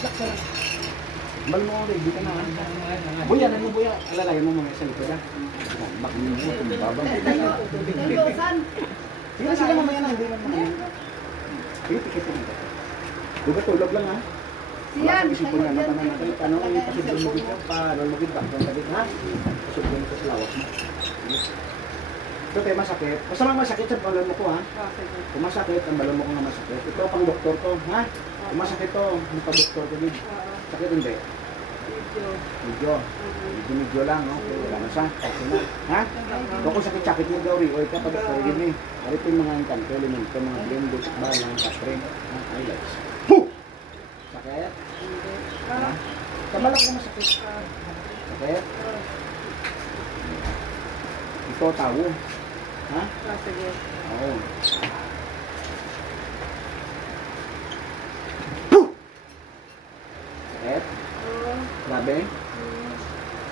Relax na lang. Bal mo, ready ka na. Buya, ano buya? Alalayan mo mga sa likod ha. Bakit mo, babang. Sige sila mamaya na, hindi naman mamaya. Sige, tikit mo nito. Duga tulog lang ha. Wala sa isipon na naman natin. Paano kayo pasubyan mo dito? Para mo dito, bakit ka dito ha? Pasubyan ko sa lawas mo. Ito tayo masakit. Basta lang masakit sa balon mo ko ha. Kung masakit, ang balon mo ko nga masakit. Ito pang doktor to ha. Kung masakit to, may pa-doktor ko din. Sakit hindi. Medyo lang, no? Okay, wala na siya. Okay na. Ha? Kung sakit-sakit niya daw rin, o ikaw pa-doktor din eh. Alito yung mga engkanto, elemento, mga blended, balang, katrin, highlights. Puh! Sakit? Ha? Kamalak ko masakit. Sakit? Ito, tawo. Ha? Sige. Oo. Sakit? Grabe?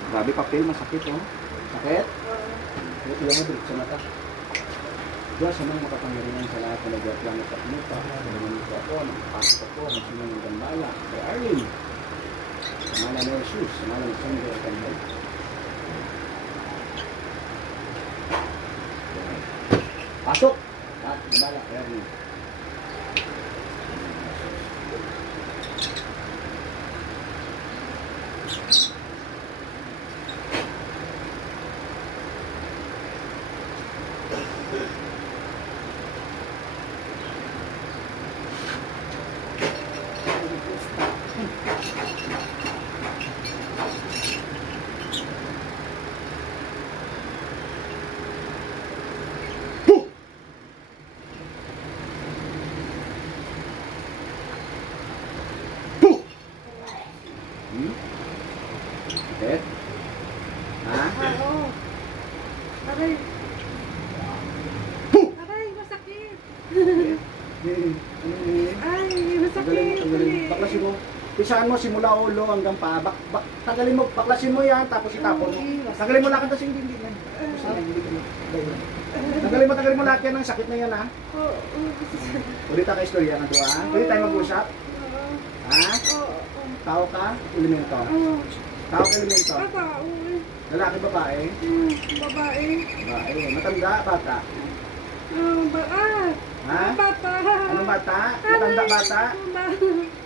Grabe papel, masakit oh. Sakit? Ito lang mo, diretso na ka. Diyos, anong makapangyarihan sa lahat na nagwat lang at muta. Namanito ako, nakapasok ako, masinang ng gambala. Kay Arlene. Sa ngalan ni Jesus, sa ngalan ng Sangre at Kandal. Pasok! At gambala, kay Arlene. Sakit? Ha? Oo. Aray. Aray, masakit. Ay, masakit. Baklasin mo. Pisaan mo simula ulo hanggang paa. Tagalin mo, baklasin mo yan, tapos itapon mo. Tagalin mo lakad kasi hindi yan. Tagalin mo lahat yan ng sakit na yan ha. Ulit ka istorya na to ha. Ulit tayo mag-usap. Ha? Tao ka? Elemento. Tao ka elemento. Lalaki, babae? Babae. Babae. Matanda, bata? Baat. Ha? Bata. Anong bata? Matanda bata?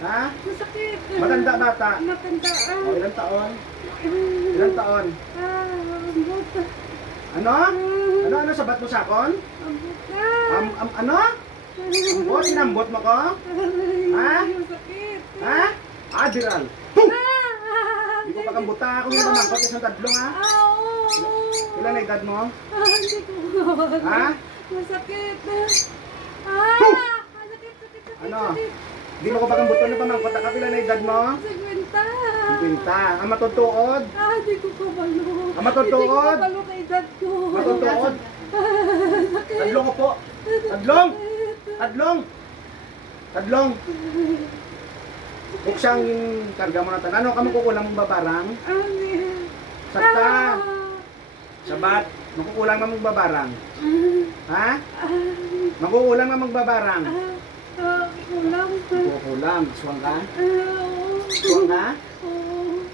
Ha? Masakit. Matanda bata? Matandaan. O, ilang taon? Ilang taon? Ambot. Ano? Ano sabat mo sakon? Ambot na. Ano? Ambot? Sinambot mo ko? Ha? Masakit. Ha? Adiral. Hindi ko pa kambuta. Kung yung mamangkot isang tadlong ha? Ilan na edad mo? Hindi ko. Ha? Masakit. Sakit. Ano? Hindi mo ko pa kambuto ng pamangkot. Kapila na edad mo? 50. 50. Ang matutuod? Hindi ko kabalo. Ang matutuod? Hindi ko kabalo kay edad ko. Matutuod? Sakit. Tadlong ko po. Tadlong! Tadlong! Tadlong! Buksang karga mo na tan. Ano ka makukulang mong babarang? Sakta! Sabat! Makukulang na mong babarang? Ha? Makukulang na magbabarang? Kulang. Makukulang. Suwang ka? Suwang ka?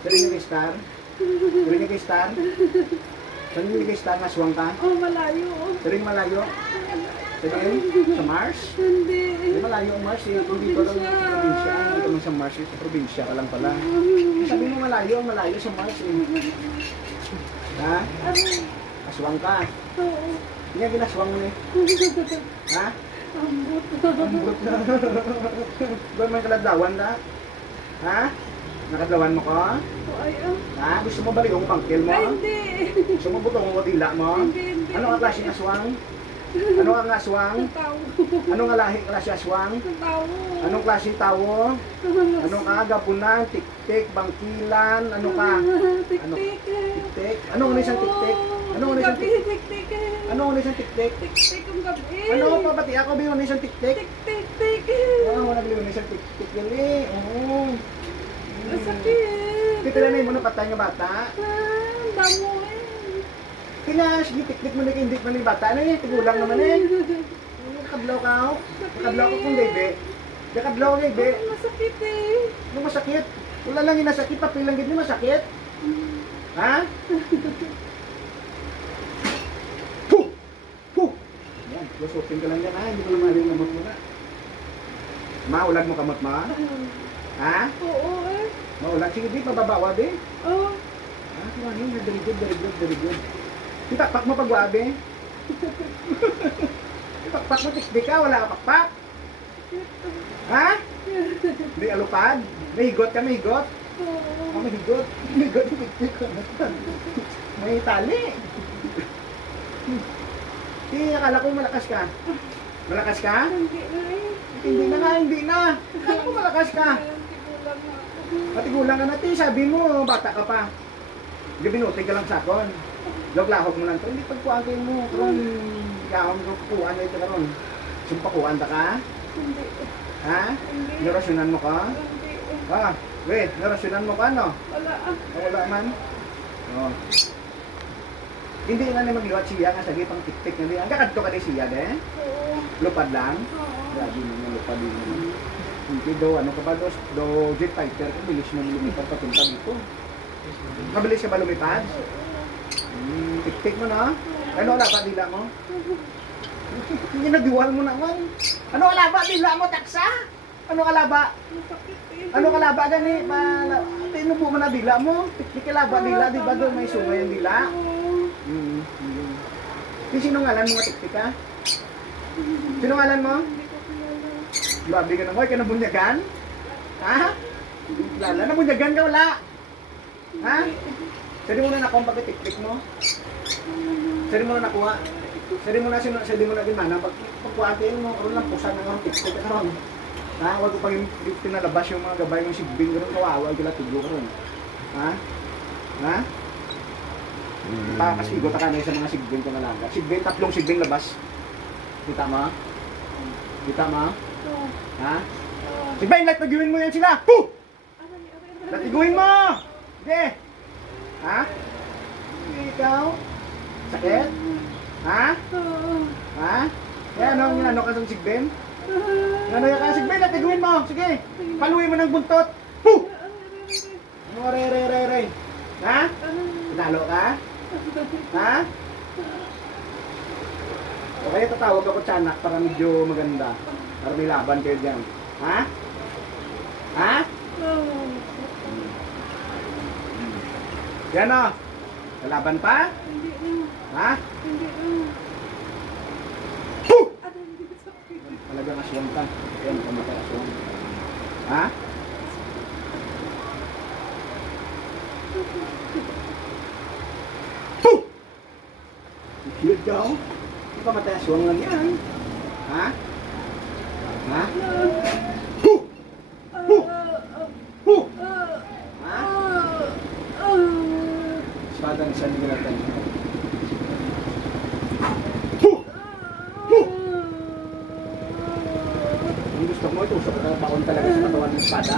Saan yung star? Saan yung star? Saan yung star na suwang ka? Malayo. Saan malayo? Saan sa Mars? Hindi. Hindi malayo ang Mars eh. Kung dito lang sa probinsya. Hindi ka man sa Mars eh. Sa probinsya ka lang pala. Sabi mo malayo sa Mars eh. Ha? Aswang ka. Hindi nga ginaswang mo eh. Ha? Ambot. Ambot na. Doon may kaladlawan na. Ha? Nakadlawan mo ko? Ha? Gusto mo balik ang pangkil mo? Hindi. Gusto mo butong mo dila mo? Hindi. Ano ang klase ng aswang? Ano ang aswang? Tao. Ano nga lahi klase aswang? Tao. Anong klase tawo? Ano ka? Gapunan, tiktik, bangkilan, ano ka? Tik-tik. Tiktik? Ano nga isang tiktik? Ano nga isang tiktik? Tik-tik. Ano nga isang tiktik? Tik-tik ang gabi. Ano pa pati ako biyon isang tiktik? Tik-tik. Ano mo nabiyon isang tiktik gali? Oo. Masakit. Kitilanay mo na patay nga bata. Damo eh. Kina, sige tiktik mo na hindi pa ni bata. Ano eh, tigulang naman eh. Nakadlaw ka ako. Nakadlaw ka kung bebe. Nakadlaw ka bebe. Masakit eh. Ano masakit. Wala lang yung nasakit, papel lang gid masakit. Ha? Puh! Puh! Yan, lusupin ka lang yan ha, hindi mo naman rin lamot mo na. Maulag mo kamot mo? Ha? Oo eh. Maulag? Sige, di, pababawa, di. Oo. Ah, kumahin na, very good, very good, very good. Itakpak mo pagwabe. Itakpak mo, tikdi ka, wala ka pakpak. Ha? Di alupad? May higot ka, may higot? Oo. Ah, may higot. May higot, tikdik ka. May tali. Di, akala ko malakas ka. Malakas ka? Hindi na eh. Hindi na nga, hindi na. Akala ko malakas ka. Tigulang na ako. Patigulang ka natin, sabi mo, bata ka pa. Gabinutin ka lang sakon. Laglahok mo lang to. Hindi pagkuhan kayo mo. Kung yaong kukuhan na ito karon. Sumpakuhan ta ka? Hindi. Ha? Hindi. Narasyonan mo ka? Hindi. Ah, wait, narasyonan mo ka no? Wala ah. Wala man? Oh. Hindi nga na magliwat siya nga sagi pang tik-tik na diyan. Kakadto ka di siya de? Oo. Lupad lang? Oo. Grabe mo nga lupad din. Hindi do, ano ka ba do jet fighter ka, bilis mo lumipad papunta dito. Mabilis ka ba lumipad? Tik-tik mo na. Ano wala ba dila mo? Hindi nagdiwal mo naman. Ano wala ba dila mo, taksa? Ano kalaba? Masakit eh. Ano kalaba gani? Tinubo mo na dila mo. Tik-tik kalaba dila, di ba doon may sungay ang dila? Oo. Sino ngalan mo, tik-tik ka? Sino ngalan mo? Hindi ko kilala. Grabe ka naman, ka nabunyagan? Ha? Lala, nabunyagan ka wala? Ha? Sali mo na nakuha ang pagkatik-tik mo? Sali mo na nakuha? Sali mo na ginana, pagkuhatiin mo, karoon lang pusan ng ang tik-tik ka karoon. Ha? Huwag ko pag pinalabas yung mga gabay ng sigbing karoon, kawawa, kila tiglo karoon. Ha? Ha? Pakasigot ka na sa mga sigbing ko na lang. Sigbing, tatlong sigbing labas. Kita mo? Kita mo? Oo. Ha? Oo. Sigbing, latiguin mo yan sila! Puh! Aray, aray. Latiguin mo! Sige! Ha? Sige, ikaw? Sakit? Ha? Oo. Ha? Kaya ano ka sa sigbing? Ano ka sa sigbing? Latiguin mo! Sige! Paluin mo ng buntot! Puh! Ano re? Ha? Pinalo ka? Ha? O kaya tatawag ako tiyanak para medyo maganda. Para may laban kayo dyan. Ha? Ha? Oo. Yan o. Lalaban pa? Hindi na. Ha? Hindi na. Puh! Aray, hindi ko sakit. Talagang aswang ka. Yan, kamatay aswang. Ha? Puh! Cute daw. Hindi pa matay aswang lang yan. Ha? Ha? Puh! Puh! Puh! Ha? Espada ni San Miguel Arcángel. Puh! Puh! Ang gusto mo, itusok ka baon talaga sa katawan ng espada?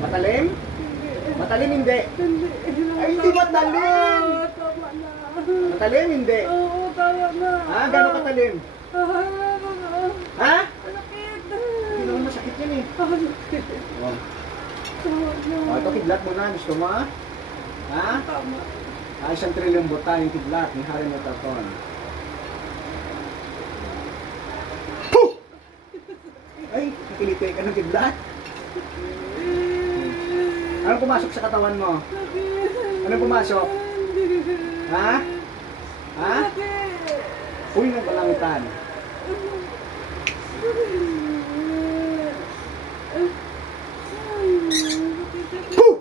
Matalim? Matalim hindi. Ay, hindi matalim! Tama na. Matalim hindi. Oo, tama na. Ha? Gano'ng katalim? Ha? Sakit. Hindi naman masakit yan eh. Sakit. Oh. Tama na. Oh, ito kidlat mo na. Gusto mo ha? Ha? Tama. Ah, 1 trilyong buta yung kidlat ni Harry Mataton. Puh! Ay, nakilitay ka ng kidlat. Ano pumasok sa katawan mo? Ano pumasok? Ha? Ha? Uy, ng kalangitan. Puh!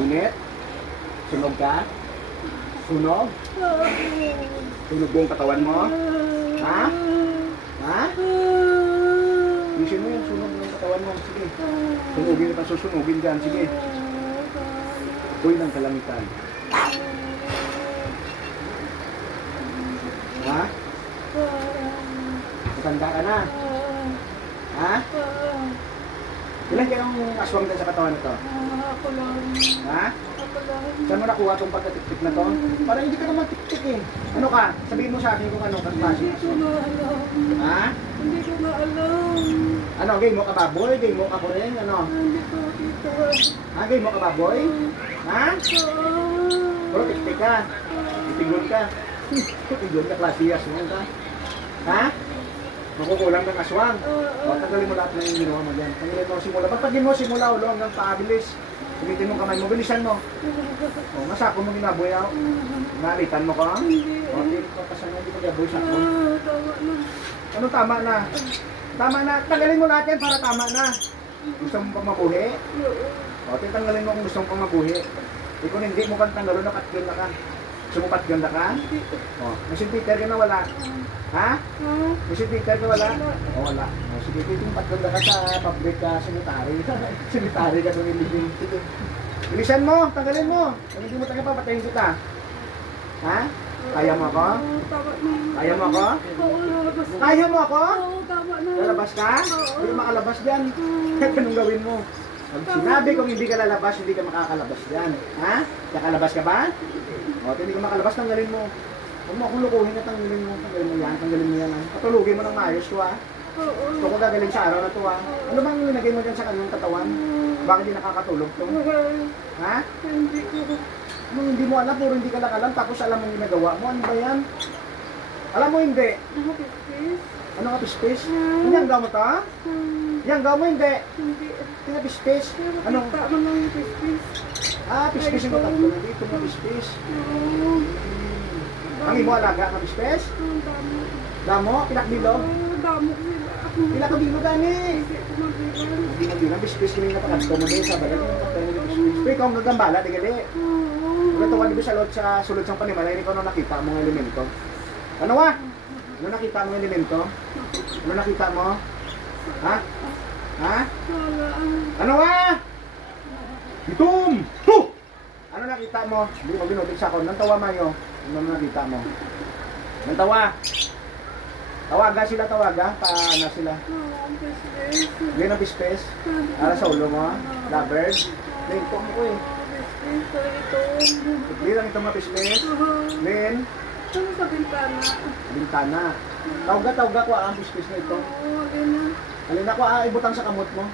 Ngunit? Sunog ka? Sunog? Sunog buong katawan mo? Ha? Ha? Isin mo yung sunog ng katawan mo. Sige. Sunugin na susunugin dyan. Sige. Uy, ng kalangitan. Ha? Matanda ka na. Ha? Ilan kayo ng aswang dyan sa katawan na to? Ako lang. Ha? Ako lang. Saan mo nakuha itong pagkatik-tik na to? Parang hindi ka naman tik-tik eh. Ano ka? Sabihin mo sa akin kung ano kang klase. Hindi ko na alam. Ha? Hindi ko na alam. Ano, game mo ka baboy? Game mo ka ko rin? Ano? Hindi ko kita. Ha, game mo ka baboy? Ha? Pero tiktik ka. Itigol ka. Itigol ka, klasiyas mo ka. Ha? Makukulang ng aswang. O, tanggalin mo lahat ng ginawa mo dyan. Tanggalin mo simula. Pagpagin mo simula ulo hanggang paabilis. Sumitin mo kamay mo, bilisan mo. O, masako mo ginaboy ako. Nalitan mo ka? O, tinik mo kasama, hindi ko gaboy sako. Tama na. Ano tama na? Tama na. Tanggalin mo natin para tama na. Gusto mo pang mabuhi? O, tanggalin mo kung gusto mo pang mabuhi. E kung hindi mo kang tanggalin, nakatgan na ka. Sumupat ganda ka? O, may Peter ka na wala. Ha? May Peter ka wala? O, wala. O, sige, titingpat ganda ka sa public cemetery. Cemetery ka doon ilibing. Sige. Bilisan mo, tanggalin mo. Kung hindi mo taga papatayin kita. Ha? Kaya mo ako? Tama na. Kaya mo ako? Oo, lalabas na. Kaya mo ako? Oo, tama na. Lalabas ka? Hindi makalabas dyan. Kahit anong gawin mo. Pag sinabi kong hindi ka lalabas, hindi ka makakalabas dyan. Ha? Kakalabas ka ba? O, hindi ka makalabas, tanggalin mo. Huwag mo akong lukuhin na tanggalin mo. Tanggalin mo yan, tanggalin mo yan. Patulugin mo ng maayos to ha. Oo. Ito ko gagaling sa araw na to ha. Ano bang nilagay mo dyan sa kanyang katawan? Bakit hindi nakakatulog to? Ha? Hindi ko. Anong hindi mo alam, puro hindi ka lang alam, tapos alam mo yung ginagawa mo. Ano ba yan? Alam mo hindi. Nakapipis? Ano ka pispis? Hindi ang gamot ha? Yang gawa mo hindi. Hindi. Hindi ka pispis. Anong? Kita mo lang yung pispis. Ah, pispis yung utak ko. Nandito mo pispis. Oo. Ang imo alaga ka pispis? Ang damo. Damo, pinakbilog. Oo, damo sila. Pila ka bilog gani. Hindi ko mabilang. Hindi mo bilang pispis kini na pagkanto mo din sa balat ng kapatid ni pispis. Pero ikaw ang gagambala, di gali. Oo. Kung ito wali sa lot sa sulod sa panimalay, ikaw ano nakita mo ng elemento? Ano wa? Ano nakita mo ng elemento? Ano nakita mo? Ha? Ha? Wala. Ano wa? Itom! Huh! Ano nakita mo? Hindi mo binutik sa ako. Nang tawa mayo. Ano nakita mo? Nang tawa. Tawaga sila, tawaga. Paano sila? Oo, ang pispis. Hindi na pispes. Para sa ulo mo. Lovebird. Lento mo ko eh. Pispis. Ito. Hindi lang ito mapispes. Lin. Ano sa bintana? Bintana. Tawga ko ang pispes na ito. Oo, ganun. Alin ako ibutang sa kamot mo.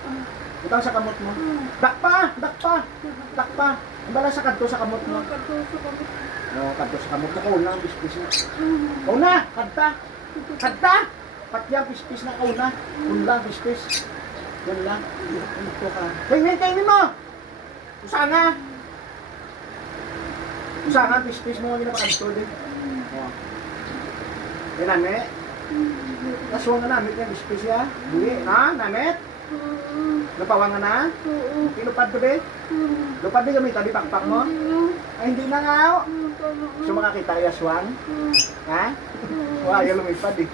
Butang sa kamot mo. Dakpa! Dakpa! Dakpa! Ang bala sa kanto sa kamot mo. Nakatuso kami. No, kanto sa kamot mo. Kauna ang pispes na. Kauna! Kanta! Kanta! Patyang pispes na kauna. Kauna ang pispes. Yan lang. Ito ka. Tingin mo! Usanga! Usanga ang pispes mo. Hindi na pakanto din. Oh. Yan nami. Kaswa nga namin yung pispes ya. Buwi. Na? Namit? Napawang nga na? Pinupad ko din? Lupad din kami tabi pakpak mo? Ay hindi na nga ako. So makakita yung aswang? Ha? Wah, yung lumipad eh.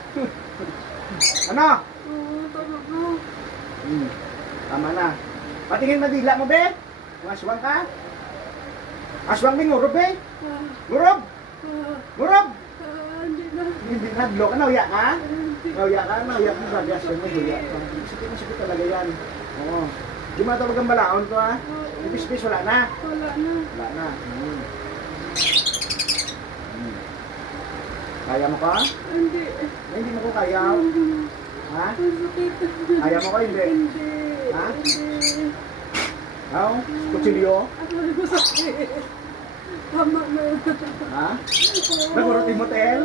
Ano? Tama na. Patingin madila mo be? Yung aswang ka? Aswang din ngurob be? Ngurob? Ngurob? Hindi na. Blok ka na, uya ka? Nauya ka? Nauya ka? Sabi aswang mo, uya ka. Sakit talaga yan. Oo. Di mo talagang balaon to ha? Yung pispis wala na? Wala na. Wala na. Kaya mo ka? Hindi. Ay, hindi mo ko kaya. Ha? Ang sakit. Kaya mo ka? Hindi. Hindi. Ha? Hindi. How? Kutsilyo? Ako ko sakit. Tama na. Ha? Nagurot yung motel?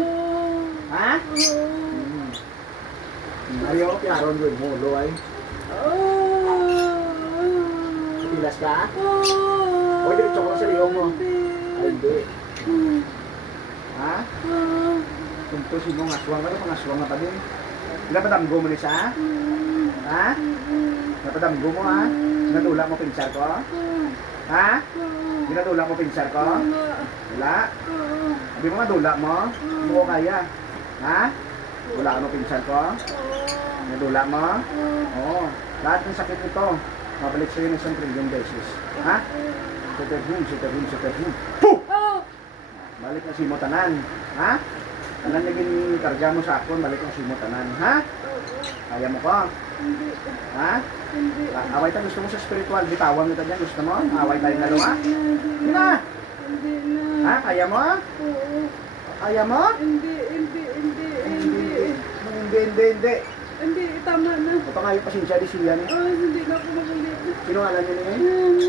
Ha? Ayaw, piyaron doon mo, lo ay. Pilas ka? O, diretso ko sa liyong mo. Ay, hindi. Ha? Kunto si mong aswang ka, pangaswang na pa din. Pinapadamgo mo ni siya? Ha? Pinapadamgo mo ha? Ginadula mo pinsar ko? Ha? Ginadula mo pinsar ko? Wala? Sabi mo nga dula mo? Hindi mo kaya? Ha? Wala ano pinsar ko? Ginadula mo? Oo. Lahat ng sakit nito, mabalik sa'yo ng 1 trillion beses. Ha? Super hum. Puh! Balik na si mo tanan. Ha? Tanan naging karga mo sa akon, balik na si mo tanan. Ha? Kaya mo ko? Ha? Away tayo, gusto mo sa spiritual, bitawan mo tayo, gusto mo? Away tayo dalawa? Hindi na! Ha? Kaya mo? Kaya mo? Hindi. Hindi. Hindi, tama na. Ito nga yung pasensya ni Sian eh. Oh, hindi na ako magulit. Sino alam niyo na yun?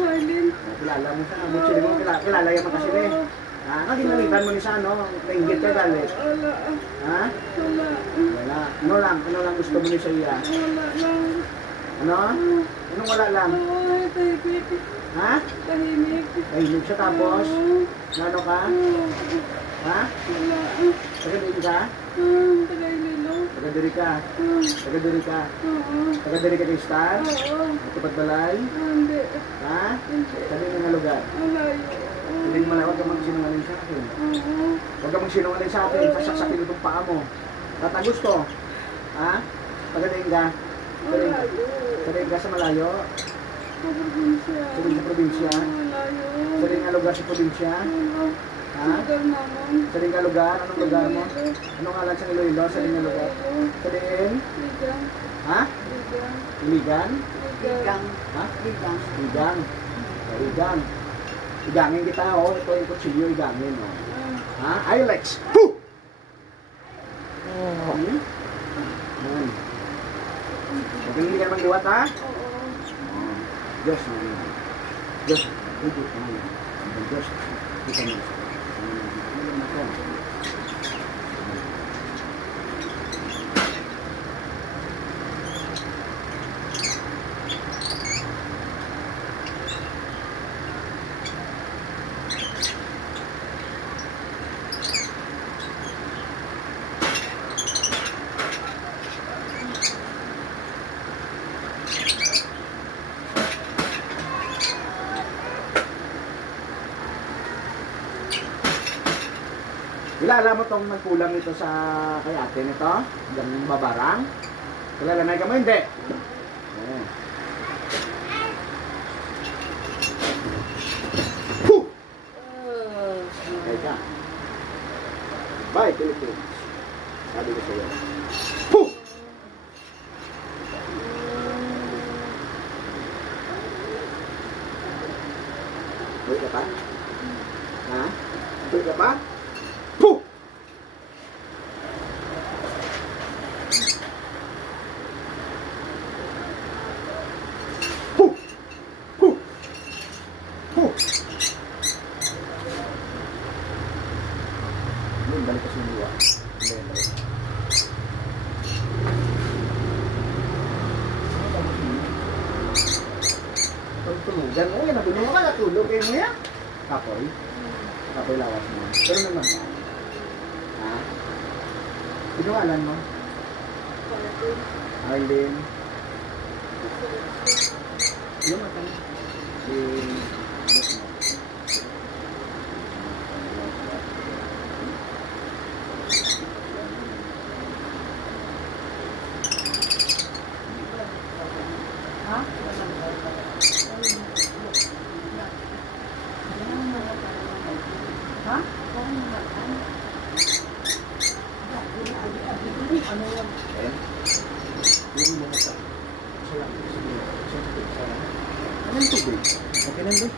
Harlin. Kilala mo siya. Butsi mo, kilala yan kasi na eh. Ha? Ginamitan mo ni siya, no? Nainggit ka galit. Wala. Ha? Wala. Wala. Ano lang gusto mo ni sa iya? Wala lang. Ano? Anong wala lang? Oo, tahimik. Ha? Tahimik. Tahimik siya tapos? Nano ka? Ha? Wala. Taga-diri ka? Tagaylilo. Taga-diri ka? Taga-diri ka? Oo. Taga-diri ka kay Star? Oo. Tupad balay? Hindi. Ha? Hindi. Sabi mo nga lugar. Malayo. Hindi mo na, huwag kang magsinungaling sa akin. Oo. Huwag kang magsinungaling sa akin. Sasaksakin itong paa mo. Tatagos to. Ha? Taga-diri ka? Malayo. Taga-diri ka sa malayo? Sa probinsya. Sa probinsya? Malayo. Sa rin nga lugar sa probinsya? Oo. Ha? Lugar naman. Sa rin nga lugar? Anong lugar mo? Iloilo. Anong ngalan sa Iloilo? Sa rin nga lugar? Sa rin? Ligang. Ha? Ligang. Iligan? Ligang. Ha? Ligang. Ligang. Ligang. Igangin kita, oh. Ito yung kutsilyo, igangin, oh. Ha? Ilex. Woo! Hmm? Hmm. Okay, hindi ka naman liwat, ha? Oo. Diyos, Diyos, hindi ka naman. Diyos, hindi ka naman. Kilala mo tong nagkulang ito sa kay ate nito? Yung babarang? Kilala na ka mo? Hindi. Oh. Puh! Teka. Bye, Philippines. Sabi ko sa'yo. Puh! Buhay ka pa? Ha? Buhay ka pa? Puh! Puh! Puh! Puh! Yun, balik ka sa luwa. Balik. Tulugan mo, yan, nabulungan ka, natulog kayo mo yan. Kapoy. Kapoy lawas mo. Pero naman, ha? Pinuwalan mo? Arlene. Yung mata mo. Ha? Ha? Ano yun? Yung mga sa... Anong tubig? Okay lang doon.